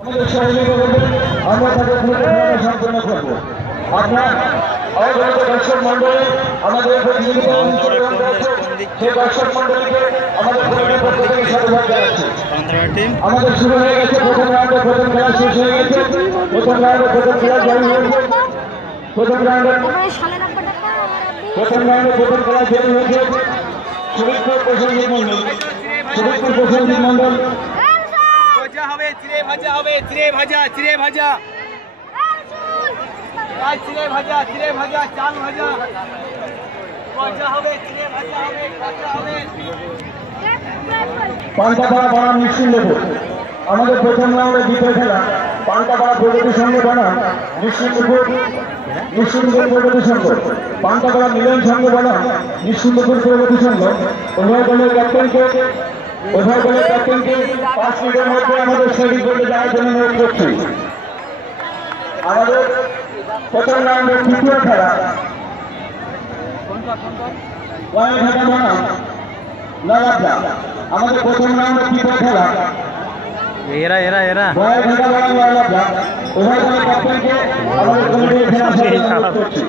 আমাদের সহযোগিতা করবেন, আমরা তাদের সম্পূর্ণ করবো। আপনার অবগত দর্শক মন্ডলী আমাদের সেই দর্শক মন্ডলীকে আমাদের পক্ষ থেকে সাধুবাদ জানাচ্ছি। আমাদের শুরু হয়ে গেছে প্রথম রাউন্ডে, প্রথম খেলা শেষ হয়ে গেছে। প্রথম রাউন্ডে প্রথম খেলা জারি হয়েছে। প্রথম রাউন্ডে প্রথম খেলা জারি হয়েছে। শরীরপুর প্রসেনজিৎ মন্ডল, শরীরপুর প্রসেনজিৎ মন্ডল চিড়ে ভাজা হবে, চিড়ে ভাজা, চিড়ে ভাজা, চিড়ে ভাজা, চিড়ে ভাজা, চাল ভাজা, ভাজা হবে, চিড়ে ভাজা হবে, ভাজা হবে। পান্তাপাড়া বনাম নিশ্চিন্দপুর আমাদের প্রথম রাউন্ডে দ্বিতীয় খেলা। পান্তাপাড়া প্রগতি সংঘ বনাম নিশ্চিন্দপুর প্রগতি সংঘ। পান্তাপাড়া মিলন সংঘ বনাম নিশ্চিন্দপুর প্রগতি সংঘ। উভয় দলের ক্যাপ্টেনকে 5 মিনিটের মধ্যে আমাদের স্টেডিয়াম করতে যাওয়ার জন্য অনুরোধ করছি। আমাদের প্রথম রাউন্ডের তৃতীয় খেলা ওয়াইঘাটা বনাম নলাবড়া। আমাদের প্রথম রাউন্ডের তৃতীয় খেলা ওয়াইঘাটা বনাম নলাবড়া। উভয় দলের ক্যাপ্টেনকে আমাদের কমিটির খেলা অনুরোধ করছি।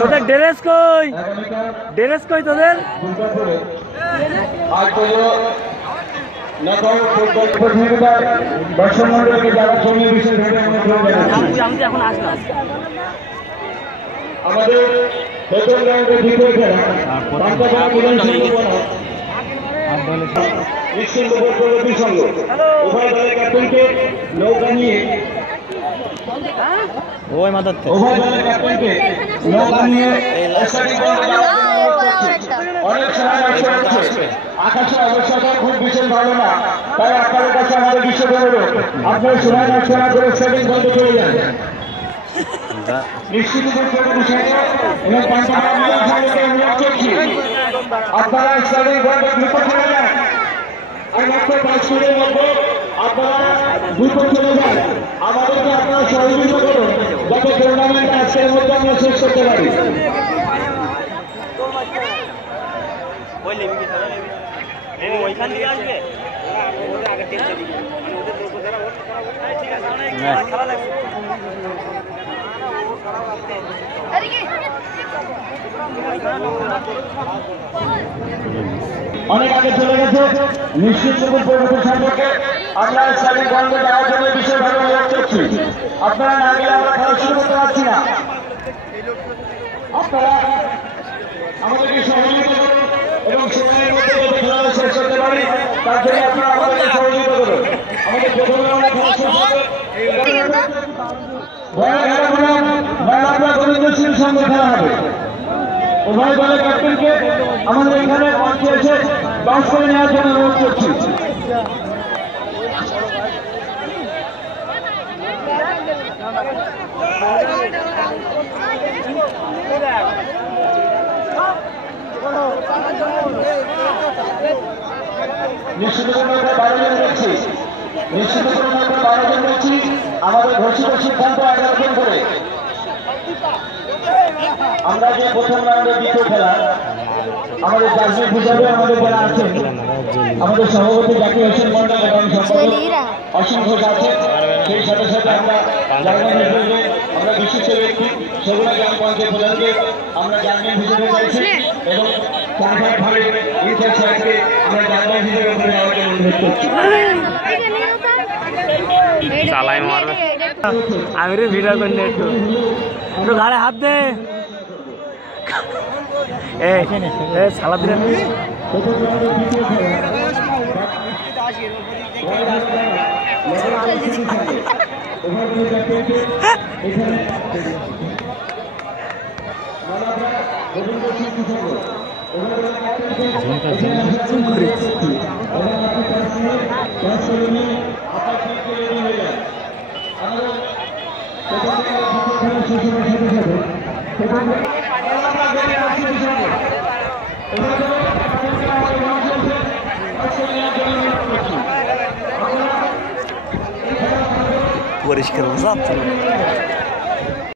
তোদের ড্রেস কই, ড্রেস কই তোদের? আমাদের প্রথম রাউন্ডে দ্বিতীয় খেলা নিশ্চিন্দপুর প্রগতি সংঘ। উভয় দলের ক্যাপ্টেনকে নৌকা নিয়ে উভয় দলের ক্যাপ্টেনকে নৌকা নিয়ে অনেক সময় হচ্ছে। আকাশের অবস্থাটা খুব বিশেষ ভালো না, তাই আপনাদের কাছে আমাদের বিশ্ব অনুরোধ, আপনার সময় নষ্ট না করে স্টেডিয়াম বন্ধ করে যান। নিশ্চিতপুর প্রগতি সংঘ এবং পান্তাপাড়া মিলন সংঘকে অনুরোধ করছি, আপনারা স্টেডিয়াম বন্ধ দ্রুত করে যান। আর মাত্র 5 মিনিটের মধ্যে আপনারা দ্রুত চলে যান। আমাদেরকে আপনারা সহযোগিতা করুন যাতে টুর্নামেন্ট আজকের মধ্যে আমরা শেষ করতে পারি। অনেক আগে চলে গেছে নিশ্চিতপুর প্রগতি সংঘকে আমরা স্টেডিয়াম বন্ধ যাওয়ার জন্য বিশেষভাবে অনুরোধ করছি। আপনারা না গেলে আমরা খেলা শুরু করতে পারছি না। আপনারা আমাদেরকে সহযোগিতা করুন এবং সময়ের মধ্যে খেলা শেষ করতে পারি তার জন্য আপনারা আমাদেরকে সহযোগিতা করুন। আমাদের প্রথম রাউন্ডে খেলা শেষ হবে। সংঘ খেলা হবে। উভয় দলের ক্যাপ্টেনকে আমাদের এখানে মঞ্চে এসে বাস করে নেওয়ার জন্য অনুরোধ করছি। নিশ্চিতপুর নৌকা 12 জন দেখছি, নিশ্চিতপুর নৌকা 12 জন দেখছি। আমাদের ঘোষিত সিদ্ধান্ত 11 জন করে। আমরা যে প্রথম রাউন্ডে দ্বিতীয় খেলা আমাদের জাতীয় হিসাবে আমাদের যারা আছেন, আমাদের সভাপতি জাকির হোসেন মন্ডল এবং সম্পাদক অসংখ্য আছে। সেই সাথে সাথে আমরা জার্মান হিসেবে আমরা বিশিষ্ট ব্যক্তি সেগুলো গ্রাম পঞ্চায়েত প্রধানকে আমরা জার্মান হিসেবে চাইছি এবং সাংঘাতিকভাবে ইনচার্জ সাহেবকে আমরা জার্মান হিসেবে করে নেওয়ার জন্য অনুরোধ করছি। আমি ভিডিও করে একটু ঘাড়ে হাত দে। সালা দিলে পরিষ্কার